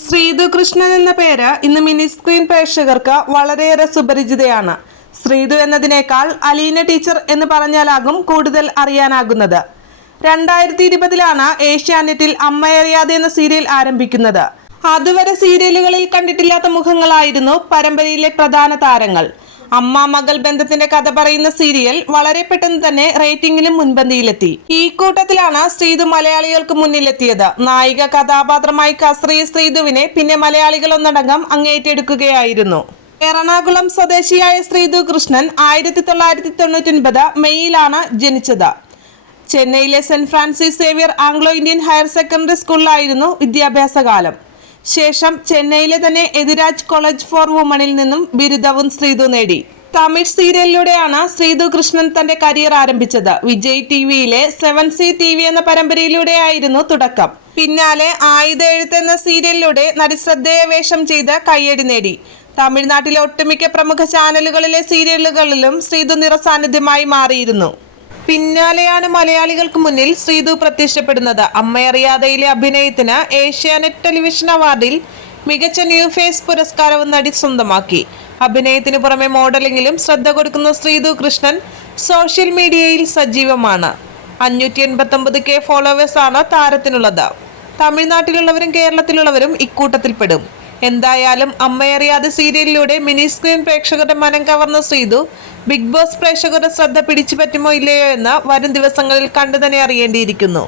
ശ്രീതു കൃഷ്ണൻ എന്ന പേര് ഇന്ന് മിനി സ്ക്രീൻ പ്രേക്ഷകർക്ക് വളരെയേറെ സുപരിചിതയാണ്. ശ്രീതു എന്നതിനേക്കാൾ അലീന ടീച്ചർ എന്ന് പറഞ്ഞാലാകും കൂടുതൽ അറിയാനാകുന്നത്. 2020 ഏഷ്യാനെറ്റിൽ അമ്മയറിയാതെ എന്ന സീരിയൽ ആരംഭിക്കുന്നത്. അതുവരെ സീരിയലുകളിൽ കണ്ടിട്ടില്ലാത്ത മുഖങ്ങളായിരുന്നു പരമ്പരയിലെ പ്രധാന താരങ്ങൾ. അമ്മ മകൾ ബന്ധത്തിന്റെ കഥ പറയുന്ന സീരിയൽ വളരെ പെട്ടെന്ന് തന്നെ റേറ്റിംഗിലും മുൻപന്തിയിലെത്തി. ഈ കൂട്ടത്തിലാണ് ശ്രീതു മലയാളികൾക്ക് മുന്നിലെത്തിയത്. നായിക കഥാപാത്രമായി കസ്രിയ ശ്രീതുവിനെ പിന്നെ മലയാളികൾ ഒന്നടങ്കം അങ്ങേറ്റെടുക്കുകയായിരുന്നു. എറണാകുളം സ്വദേശിയായ ശ്രീതു കൃഷ്ണൻ 1999 മെയ്യിലാണ് ജനിച്ചത്. ചെന്നൈയിലെ saint Francis Xavier Anglo Indian higher secondary സ്കൂളിലായിരുന്നു വിദ്യാഭ്യാസകാലം. ശേഷം ചെന്നൈയിലെ തന്നെ എതിരാജ് കോളേജ് ഫോർ വുമണിൽ നിന്നും ബിരുദവും ശ്രീതു നേടി. തമിഴ് സീരിയലിലൂടെയാണ് ശ്രീതു കൃഷ്ണൻ തന്റെ കരിയർ ആരംഭിച്ചത്. വിജയ് ടിവിയിലെ 7C TV എന്ന പരമ്പരയിലൂടെയായിരുന്നു തുടക്കം. പിന്നാലെ ആയുധ എഴുത്ത് എന്ന സീരിയലിലൂടെ നടി ശ്രദ്ധേയ വേഷം ചെയ്ത് കയ്യടി നേടി. തമിഴ്നാട്ടിലെ ഒട്ടുമിക്ക പ്രമുഖ ചാനലുകളിലെ സീരിയലുകളിലും ശ്രീതു നിറസാന്നിധ്യമായി മാറിയിരുന്നു. പിന്നാലെയാണ് മലയാളികൾക്ക് മുന്നിൽ ശ്രീതു പ്രത്യക്ഷപ്പെടുന്നത്. അമ്മയറിയാതെയിലെ അഭിനയത്തിന് ഏഷ്യാനെറ്റ് ടെലിവിഷൻ അവാർഡിൽ മികച്ച ന്യൂ ഫേസ് പുരസ്കാരവും നടി സ്വന്തമാക്കി. അഭിനയത്തിന് പുറമെ മോഡലിംഗിലും ശ്രദ്ധ കൊടുക്കുന്ന ശ്രീതു കൃഷ്ണൻ സോഷ്യൽ മീഡിയയിൽ സജീവമാണ്. 589K ഫോളോവേഴ്സ് ആണ് താരത്തിനുള്ളത്. തമിഴ്നാട്ടിലുള്ളവരും കേരളത്തിലുള്ളവരും ഇക്കൂട്ടത്തിൽപ്പെടും. എന്തായാലും അമ്മയറിയാതെ സീരിയലിലൂടെ മിനി സ്ക്രീൻ പ്രേക്ഷകരുടെ മനം കവർന്ന ശ്രീതു ബിഗ് ബോസ് പ്രേക്ഷകരുടെ ശ്രദ്ധ പിടിച്ചു പറ്റുമോ ഇല്ലയോ എന്ന് വരും ദിവസങ്ങളിൽ കണ്ടു തന്നെ അറിയേണ്ടിയിരിക്കുന്നു.